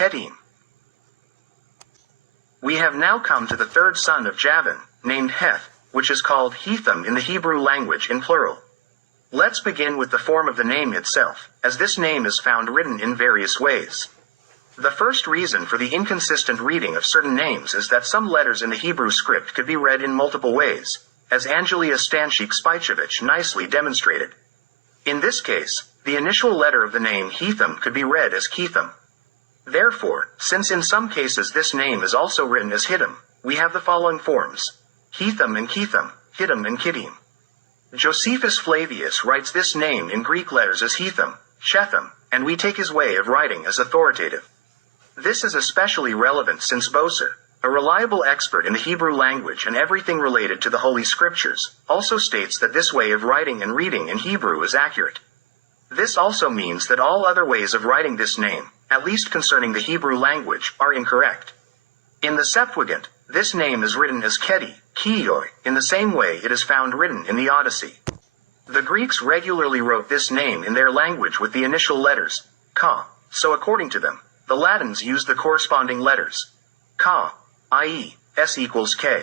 Hetim. We have now come to the third son of Jovan, named Heth, which is called Hetim in the Hebrew language in plural. Let's begin with the form of the name itself, as this name is found written in various ways. The first reason for the inconsistent reading of certain names is that some letters in the Hebrew script could be read in multiple ways, as Angelia Stanchik-Spychevich nicely demonstrated. In this case, the initial letter of the name Hetim could be read as Kethim. Therefore, since in some cases this name is also written as Hittim, we have the following forms: Hetim and Kethim, Hittim and Kittim. Josephus Flavius writes this name in Greek letters as Hetim, Shethim, and we take his way of writing as authoritative. This is especially relevant since Boser, a reliable expert in the Hebrew language and everything related to the Holy Scriptures, also states that this way of writing and reading in Hebrew is accurate. This also means that all other ways of writing this name, at least concerning the Hebrew language, are incorrect. In the Septuagint, this name is written as Keti, Kioi, in the same way it is found written in the Odyssey. The Greeks regularly wrote this name in their language with the initial letters, Ka, so according to them, the Latins used the corresponding letters, Ka, i.e., S equals K.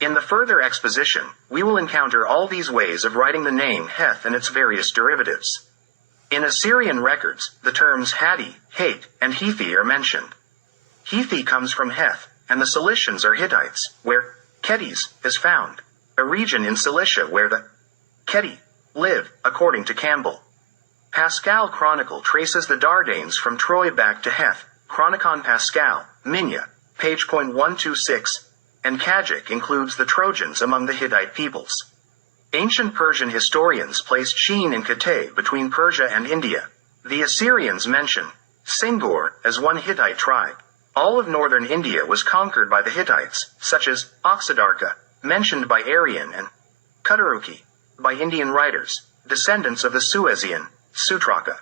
In the further exposition, we will encounter all these ways of writing the name Heth and its various derivatives. In Assyrian records, the terms Hatti, Hate, and Hethi are mentioned. Hethi comes from Heth, and the Cilicians are Hittites, where Ketis is found, a region in Cilicia where the Keti live, according to Campbell. Pascal Chronicle traces the Dardanes from Troy back to Heth, Chronicon Pascal, Minya, page .126, and Kajik includes the Trojans among the Hittite peoples. Ancient Persian historians placed Sheen and Katay between Persia and India. The Assyrians mention Singur as one Hittite tribe. All of northern India was conquered by the Hittites, such as Oxadarka, mentioned by Arrian, and Kutaruki, by Indian writers, descendants of the Suezian, Sutraka.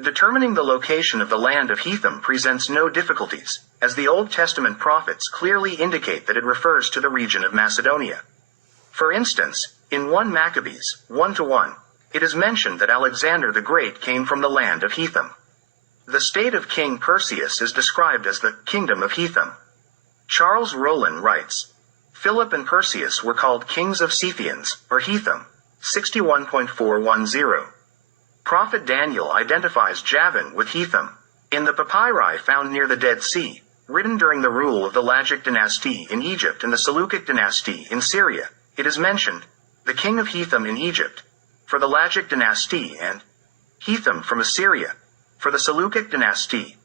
Determining the location of the land of Hetim presents no difficulties, as the Old Testament prophets clearly indicate that it refers to the region of Macedonia. For instance, in 1 Maccabees, 1-1, it is mentioned that Alexander the Great came from the land of Hetim. The state of King Perseus is described as the kingdom of Hetim. Charles Rollin writes, Philip and Perseus were called kings of Scythians, or Hetim, 61.410. Prophet Daniel identifies Jovan with Hetim. In the papyri found near the Dead Sea, written during the rule of the Lagic dynasty in Egypt and the Seleucid dynasty in Syria, it is mentioned, the king of Hetim in Egypt, for the Lagic dynasty, and Hetim from Assyria, for the Seleucid dynasty,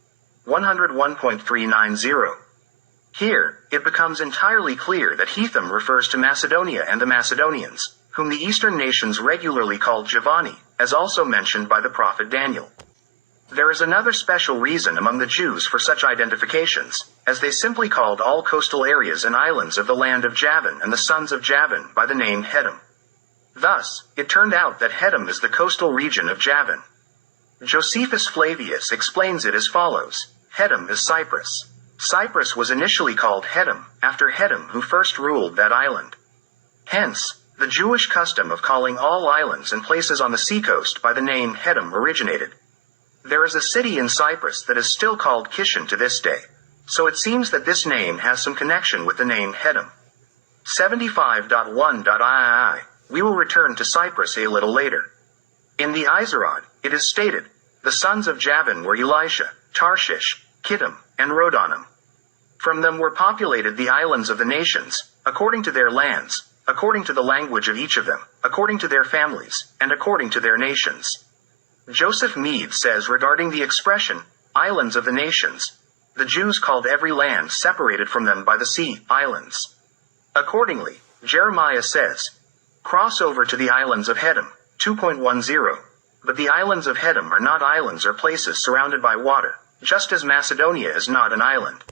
101.390. Here, it becomes entirely clear that Hetim refers to Macedonia and the Macedonians, whom the eastern nations regularly called Giovanni, as also mentioned by the prophet Daniel. There is another special reason among the Jews for such identifications, as they simply called all coastal areas and islands of the land of Jovan and the sons of Jovan by the name Hetim. Thus, it turned out that Hetim is the coastal region of Jovan. Josephus Flavius explains it as follows: Hetim is Cyprus. Cyprus was initially called Hetim, after Hetim who first ruled that island. Hence, the Jewish custom of calling all islands and places on the seacoast by the name Hetim originated. There is a city in Cyprus that is still called Kishon to this day, so it seems that this name has some connection with the name Hetim. 75.1.III. We will return to Cyprus a little later. In the Izarod, it is stated, the sons of Jovan were Elisha, Tarshish, Kittim, and Rodonim. From them were populated the islands of the nations, according to their lands, according to the language of each of them, according to their families, and according to their nations. Joseph Mead says regarding the expression, islands of the nations, the Jews called every land separated from them by the sea, islands. Accordingly, Jeremiah says, cross over to the islands of Hetim, 2.10, but the islands of Hetim are not islands or places surrounded by water, just as Macedonia is not an island.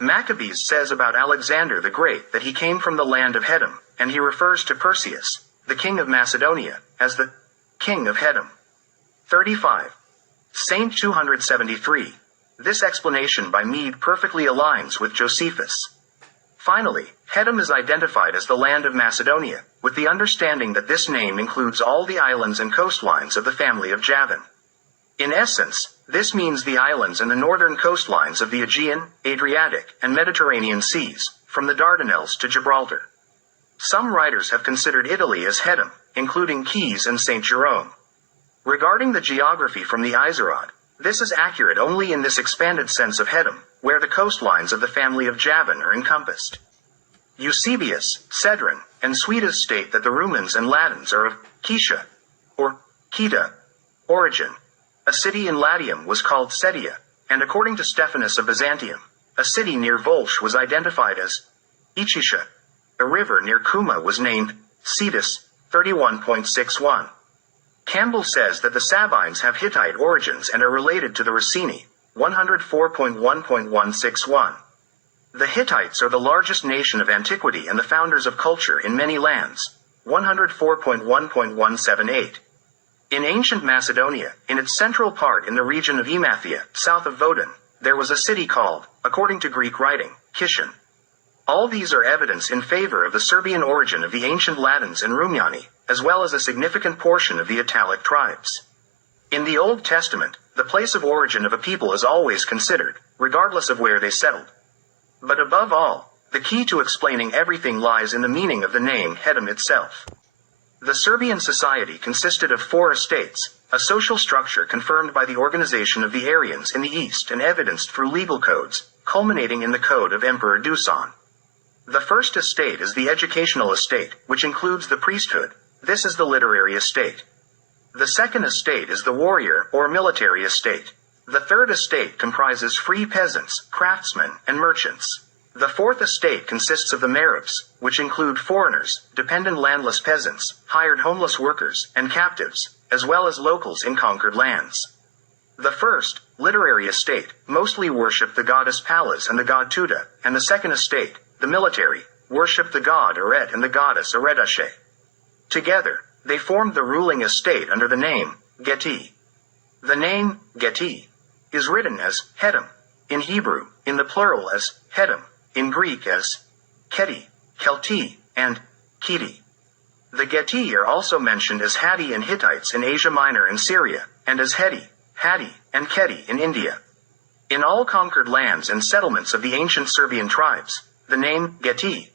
Maccabees says about Alexander the Great that he came from the land of Hetim, and he refers to Perseus, the king of Macedonia, as the king of Hetim. 35. Saint 273. This explanation by Mead perfectly aligns with Josephus. Finally, Hetim is identified as the land of Macedonia, with the understanding that this name includes all the islands and coastlines of the family of Jovan. In essence, This means the islands and the northern coastlines of the Aegean, Adriatic, and Mediterranean seas, from the Dardanelles to Gibraltar. Some writers have considered Italy as Hetim, including Keys and St. Jerome. Regarding the geography from the Izarod, this is accurate only in this expanded sense of Hetim, where the coastlines of the family of Jovan are encompassed. Eusebius, Cedron, and Suidas state that the Romans and Latins are of Ketia, or Kita, origin. A city in Latium was called Setia, and according to Stephanus of Byzantium, a city near Volsci was identified as Ichisha. A river near Kuma was named Cetus, 31.61. Campbell says that the Sabines have Hittite origins and are related to the Racini, 104.1.161. The Hittites are the largest nation of antiquity and the founders of culture in many lands, 104.1.178. In ancient Macedonia, in its central part in the region of Emathia, south of Vodun, there was a city called, according to Greek writing, Kishon. All these are evidence in favor of the Serbian origin of the ancient Latins and Rumyani, as well as a significant portion of the Italic tribes. In the Old Testament, the place of origin of a people is always considered, regardless of where they settled. But above all, the key to explaining everything lies in the meaning of the name Hetim itself. The Serbian society consisted of 4 estates, a social structure confirmed by the organization of the Aryans in the East and evidenced through legal codes, culminating in the Code of Emperor Dusan. The first estate is the educational estate, which includes the priesthood. This is the literary estate. The second estate is the warrior or military estate. The third estate comprises free peasants, craftsmen, and merchants. The fourth estate consists of the Marabs, which include foreigners, dependent landless peasants, hired homeless workers, and captives, as well as locals in conquered lands. The first, literary estate, mostly worshipped the goddess Pallas and the god Tuda, and the second estate, the military, worshipped the god Aret and the goddess Aretashe. Together, they formed the ruling estate under the name, Geti. The name, Geti, is written as Hetim, in Hebrew, in the plural as Hetim, in Greek as Keti, Kelti, and Kiti. The Geti are also mentioned as Hatti and Hittites in Asia Minor and Syria, and as Heti, Hatti, and Keti in India. In all conquered lands and settlements of the ancient Serbian tribes, the name Geti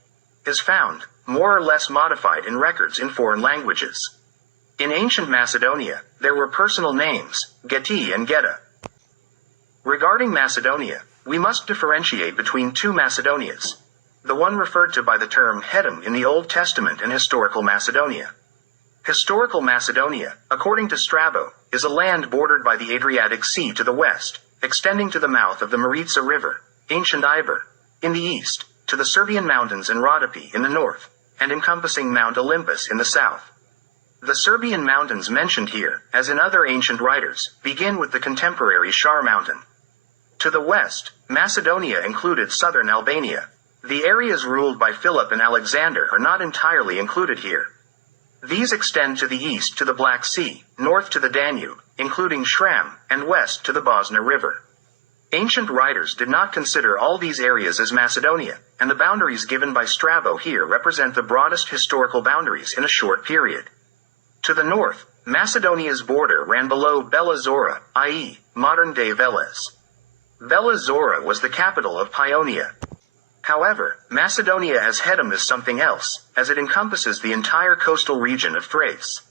is found, more or less modified in records in foreign languages. In ancient Macedonia, there were personal names, Geti and Geta. Regarding Macedonia, we must differentiate between 2 Macedonias. The one referred to by the term Hetim in the Old Testament and historical Macedonia. Historical Macedonia, according to Strabo, is a land bordered by the Adriatic Sea to the west, extending to the mouth of the Maritsa River, ancient Iber, in the east, to the Serbian mountains and Rhodope in the north, and encompassing Mount Olympus in the south. The Serbian mountains mentioned here, as in other ancient writers, begin with the contemporary Shar mountain. To the west, Macedonia included southern Albania. The areas ruled by Philip and Alexander are not entirely included here. These extend to the east to the Black Sea, north to the Danube, including Shram, and west to the Bosna River. Ancient writers did not consider all these areas as Macedonia, and the boundaries given by Strabo here represent the broadest historical boundaries in a short period. To the north, Macedonia's border ran below Bela Zora, i.e., modern-day Veles. Bela Zora was the capital of Paeonia. However, Macedonia as Hetim is something else, as it encompasses the entire coastal region of Thrace.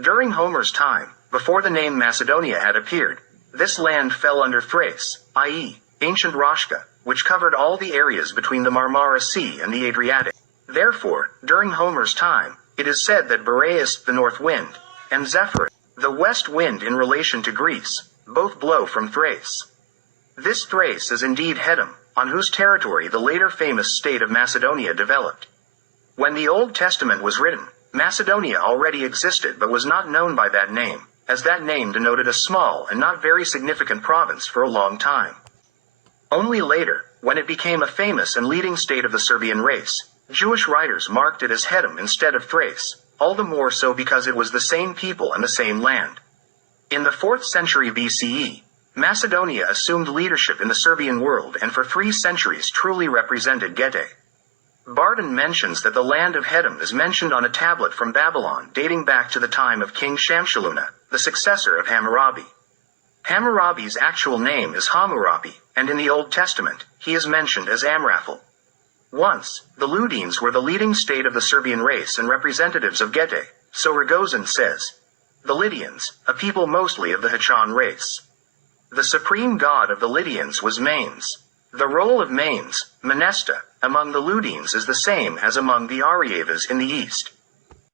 During Homer's time, before the name Macedonia had appeared, this land fell under Thrace, i.e., ancient Rashka, which covered all the areas between the Marmara Sea and the Adriatic. Therefore, during Homer's time, it is said that Boreas, the north wind, and Zephyrus, the west wind in relation to Greece, both blow from Thrace. This Thrace is indeed Hetim, on whose territory the later famous state of Macedonia developed. When the Old Testament was written, Macedonia already existed but was not known by that name, as that name denoted a small and not very significant province for a long time. Only later, when it became a famous and leading state of the Serbian race, Jewish writers marked it as Hetim instead of Thrace, all the more so because it was the same people and the same land. In the 4th century BCE, Macedonia assumed leadership in the Serbian world and for 3 centuries truly represented Gete. Barden mentions that the land of Hetim is mentioned on a tablet from Babylon dating back to the time of King Shamshaluna, the successor of Hammurabi. Hammurabi's actual name is Hammurabi, and in the Old Testament, he is mentioned as Amraphel. Once, the Ludines were the leading state of the Serbian race and representatives of Getae, so Rogozin says. The Lydians, a people mostly of the Hachon race. The supreme god of the Lydians was Manes. The role of Manes, Menesta, among the Ludines is the same as among the Aryavas in the east.